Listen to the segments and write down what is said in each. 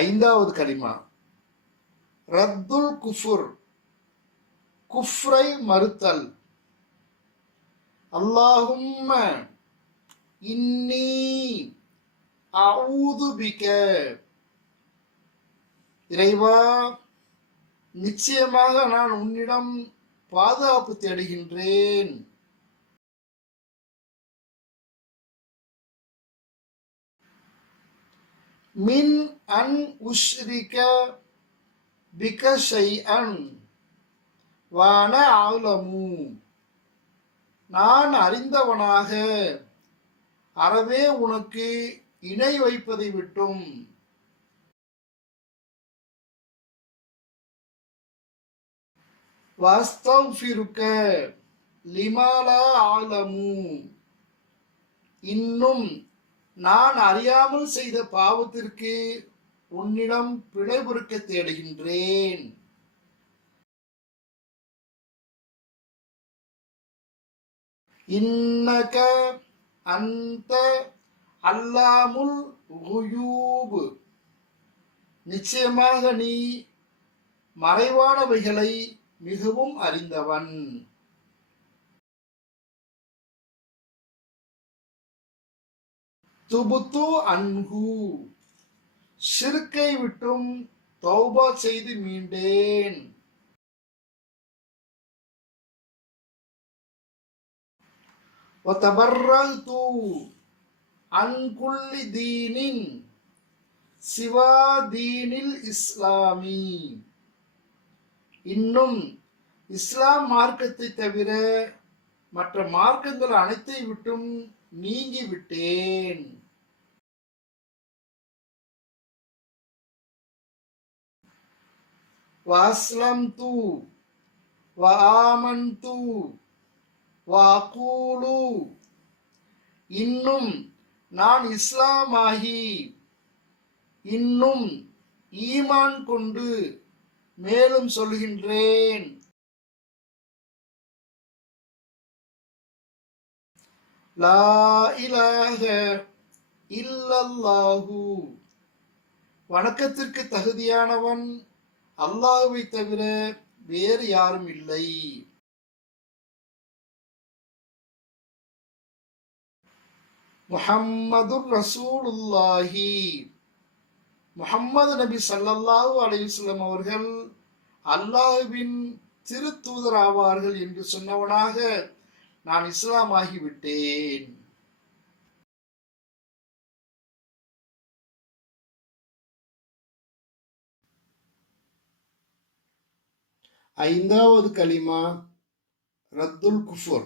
ஐந்தாவது கலிமா ரத்துல் குஃபுர், குஃப்ரை மறுத்தல். அல்லாஹும்ம இன்னி அஊது பிக, இறைவா நிச்சயமாக நான் உன்னிடம் பாதுகாப்பு தேடுகின்றேன். மின் அன் உஷ்ரிக பிக ஷைஅன் வான அலமு, நான் அறிந்தவனாக அறவே உனக்கு இணை வைப்பதை விட்டும். வஸ்தக்ஃபிருக லிமா லா அலமு, இன்னும் நான் அறியாமல் செய்த பாவத்திற்கு உன்னிடம் பிழை பொறுக்க தேடுகின்றேன். இன்னக அந்த அல்லாமுல் குயூப், நிச்சயமாக நீ மறைவானவைகளை மிகவும் அறிந்தவன். துபுத்து அன்ஹு, ஷிர்க்கை விட்டும் தௌபா செய்து மீண்டேன். வதபர்ரது அன் குல்லி தீனின் சிவா தீனில் இஸ்லாமி, இன்னும் இஸ்லாம் மார்க்கத்தை தவிர மற்ற மார்க்கங்கள் அனைத்தை விட்டும் நீங்கி விட்டேன். வஅஸ்லம்து வஆமன்து வஅகூலு, இன்னும் நான் இஸ்லாமாகி இன்னும் ஈமான் கொண்டு மேலும் சொல்கின்றேன். லா இலாஹ இல்லல்லாஹு, வணக்கத்திற்கு தகுதியானவன் அல்லாஹ்வை தவிர வேறு யாரும் இல்லை. முஹம்மதுர் ரசூலுல்லாஹி, முஹம்மது நபி ஸல்லல்லாஹு அலைஹி வஸல்லம் அவர்கள் அல்லாஹ்வின் திருத்தூதர் ஆவார்கள் என்று சொன்னவனாக நான் இஸ்லாமாகிவிட்டேன். ஐந்தாவது கலிமா ரத்துல் குஃபுர்.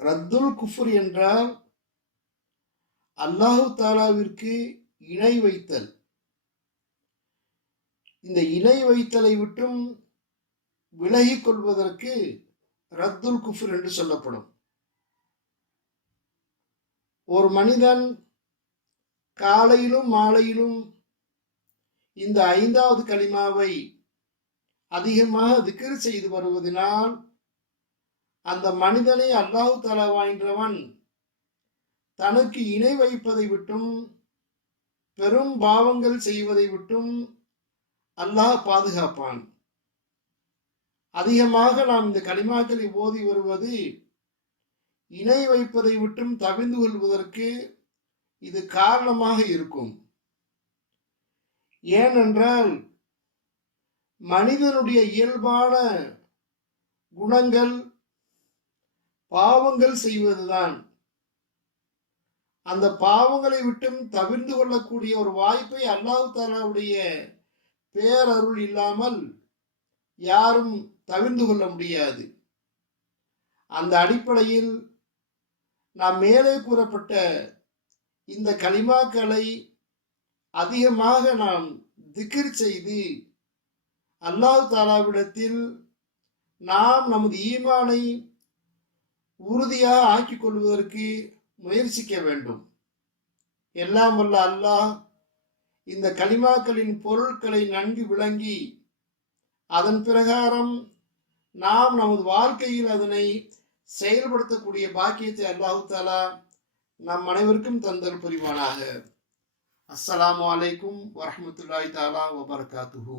ரத்துல் குஃபுர் என்றால் அல்லாஹு தாலாவிற்கு இணை வைத்தல். இந்த இணை வைத்தலை விட்டும் விலகிக் கொள்வதற்கு ரத்துல் குஃபுர் என்று சொல்லப்படும். ஒரு மனிதன் காலையிலும் மாலையிலும் இந்த ஐந்தாவது கலிமாவை அதிகமாக திக்ர் செய்து வருவதனால் அந்த மனிதனை அல்லாஹு தஆலாவாகின்றவன் தனக்கு இணை வைப்பதை விட்டும் பெரும் பாவங்கள் செய்வதை விட்டும் அல்லாஹ் பாதுகாப்பான். அதிகமாக நாம் இந்த கலிமாக்களை ஓதி வருவது இணை வைப்பதை விட்டும் தவிர்ந்து கொள்வதற்கு இது காரணமாக இருக்கும். ஏனென்றால் மனிதனுடைய இயல்பான குணங்கள் பாவங்கள் செய்வதுதான். அந்த பாவங்களை விட்டும் தவிர்ந்து கொள்ளக்கூடிய ஒரு வாய்ப்பை அல்லாஹ் தஆலாவுடைய பேரருள் இல்லாமல் யாரும் தவிர்ந்து கொள்ள முடியாது. அந்த அடிப்படையில் நாம் மேலே கூறப்பட்ட இந்த கலிமாக்களை அதிகமாக நாம் திக்ர் செய்து அல்லாஹ் தஆலாவிடத்தில் நாம் நமது ஈமானை உறுதியாக ஆக்கிக் கொள்வதற்கு முயற்சிக்க வேண்டும். எல்லாம் வல்ல அல்லாஹ் இந்த கலிமாக்களின் பொருட்களை நன்கு விளங்கி அதன் பிரகாரம் நாம் நமது வாழ்க்கையில் அதனை செயல்படுத்தக்கூடிய பாக்கியத்தை அல்லாஹ் தஆலா நம் அனைவருக்கும் தந்தல் புரிவானாக. அஸ்ஸலாமு அலைக்கும் வரஹ்மத்துல்லாஹி தஆலா வபரகாத்துஹு.